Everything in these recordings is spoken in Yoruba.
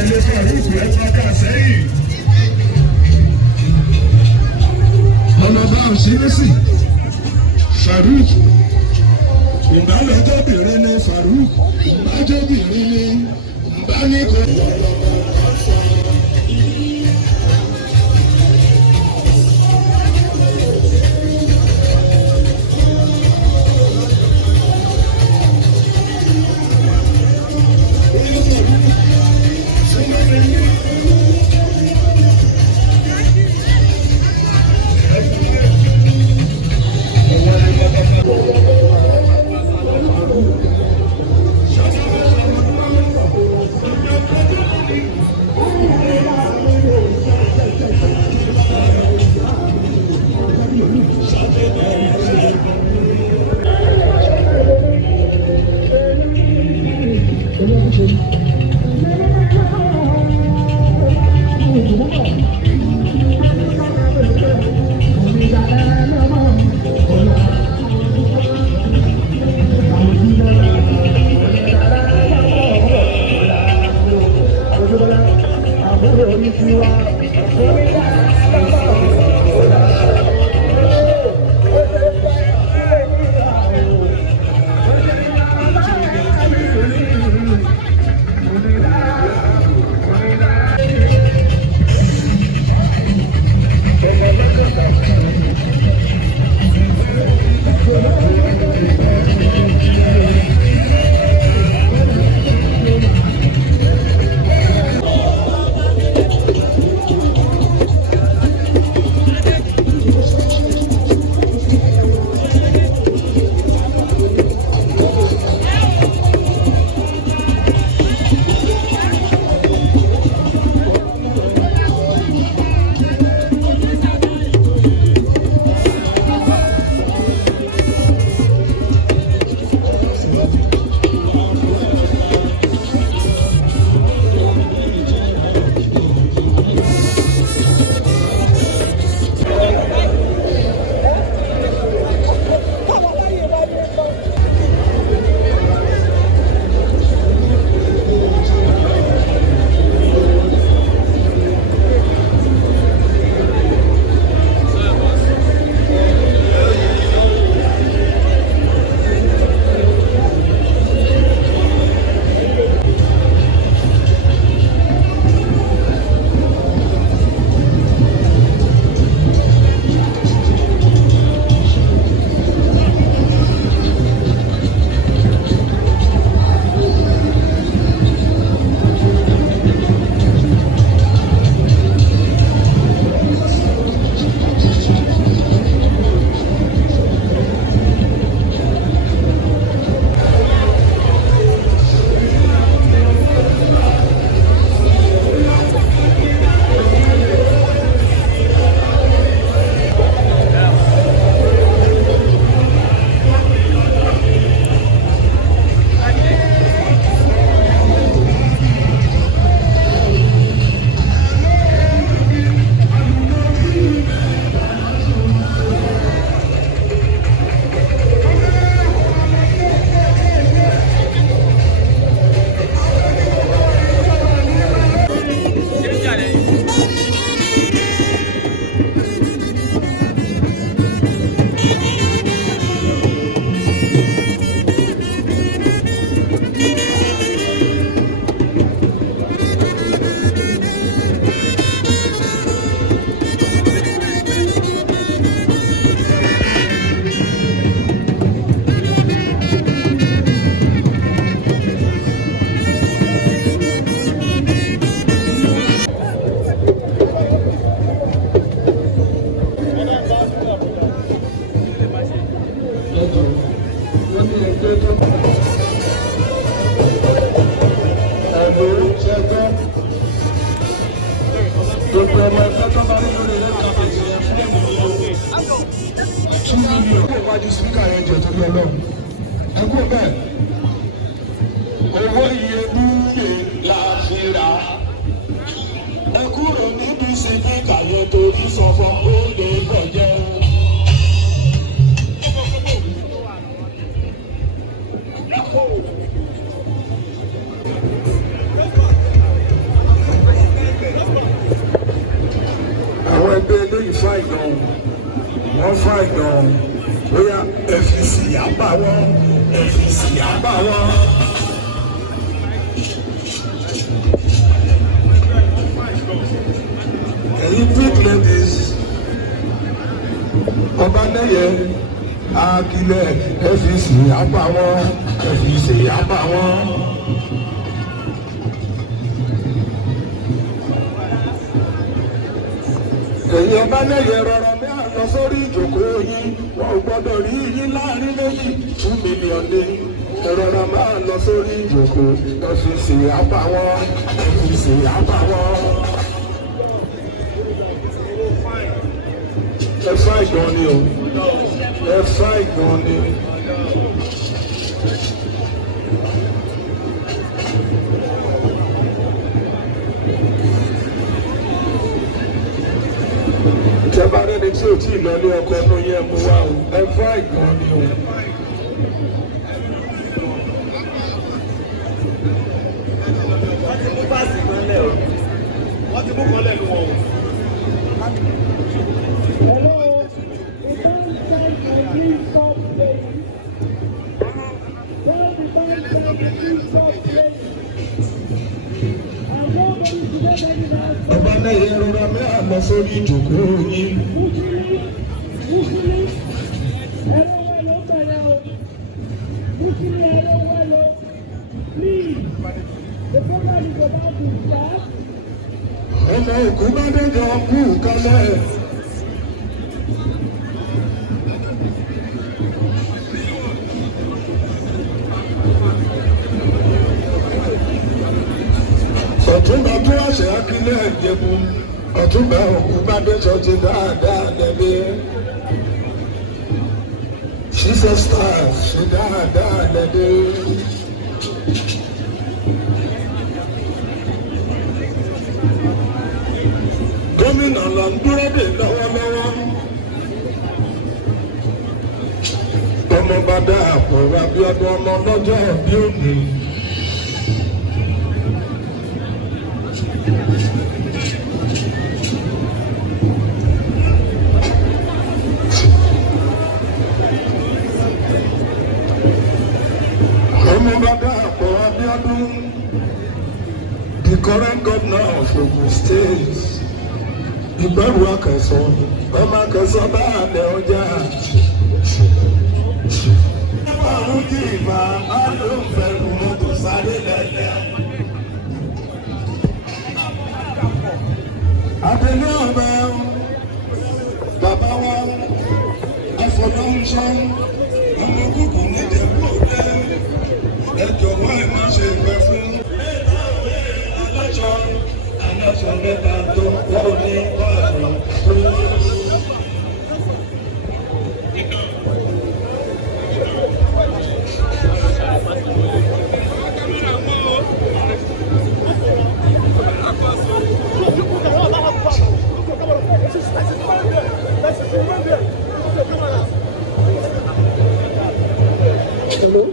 tẹ̀lé Farouk ẹ̀fọ́ kà sẹ́yìn. ọlọ́ba òṣìṣì Farouk ìbálòjọ́bìnrin ni Farouk ìbájọ́bìnrin ni ìbánikọ́. gbogbo ọmọ ẹgbẹ́ tó bá rí lórí red carpet yẹn fún ẹ̀mí ní owó 2 million. ó wájú sípíkà yẹn jẹ tó lọ lọ ẹ kú bẹ́ẹ̀. owó iyebíye la fi rà ẹ kúrò níbi sípíkà yẹn torí sọ fún ó lè bọ̀jẹ́. wọ́n fà gan bóyá ẹ̀fìsì yà bà wọ́n ẹ̀fìsì yà bà wọ́n. ẹ̀yin big ladies Ọbanẹ́yẹ Akilẹ̀ ẹ̀fìsì yà bà wọ́n ẹ̀fìsì yà bà wọ́n. èyí Ọbanẹ́yẹ rọra ní àlọ́ sórí ìjókòó yín wọn ò gbọ́dọ̀ rí yín láàrin méjì 2 million ní ẹ̀rọra máa lọ sórí ìjókòó ẹ̀fìsì àbáwọn ẹ̀fìsì àbáwọn. ẹ̀fà ìgbọ̀n ni o ẹ̀fà ìgbọ̀n ni. tẹ́bárẹ́ ni tí ò tí ì lọ ní ọkọ̀ ọ̀nà yẹn mú wá o ẹ̀fọ́ ìgbọ̀n ni o. wọ́n ti mú báàsì kan lẹ̀ o wọ́n ti mú kan lẹ̀ lu wọn o. Ọbanẹ́yẹ rọra mẹ́ àlọ́ sórí ìjókòó yín. ọmọ òkú bá dẹjọ kú kálẹ̀. Ọ̀túnba tó àṣẹ Akílẹ̀ Ìjẹ̀bú Ọ̀túnba òkú bá dẹjọ ti dáadáa lẹ́bí. Jesus stars ṣe dáadáa lẹ́bí. Gómìnà là ń dúró dè lọ́wọ́lọ́wọ́. Ọmọ bá dá àpò Abíọ́dún ọmọ lọ́jọ́ bí òní. Ọmọ bá dá àpò Abíọ́dún, the current governor of Ogun State. Ìgbẹ́rù Akẹ̀sán, ọmọ Akẹ̀sán bá àlẹ́ ọjà. Àrùn kì í bá alóńfẹ̀rù mọ́tò sáré lẹ́lẹ́. Àbẹ̀lé ọ̀bẹ bàbá wa Afọlọ́nṣọ́ ọmọ kúkú níjẹ̀bú òde. Ẹ jọ̀wọ́ ẹ má ṣe pẹ́ fún. Aláṣọ mẹ́ta tó wọ́n ní pààrọ̀ tó. Hello?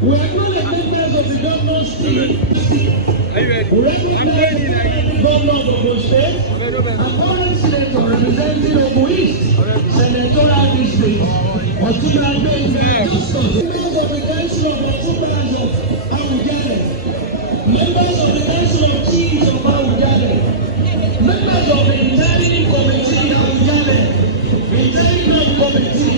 We are not the members of the governor's team. We recognize the governor of the state, a current senator representing Ogun East, senatorial district, Ojude Oba Ijebu, members of the council of Otumbas of Awujale, members of the council of chiefs of Awujale, members of the interim committee in Awujale, interim committee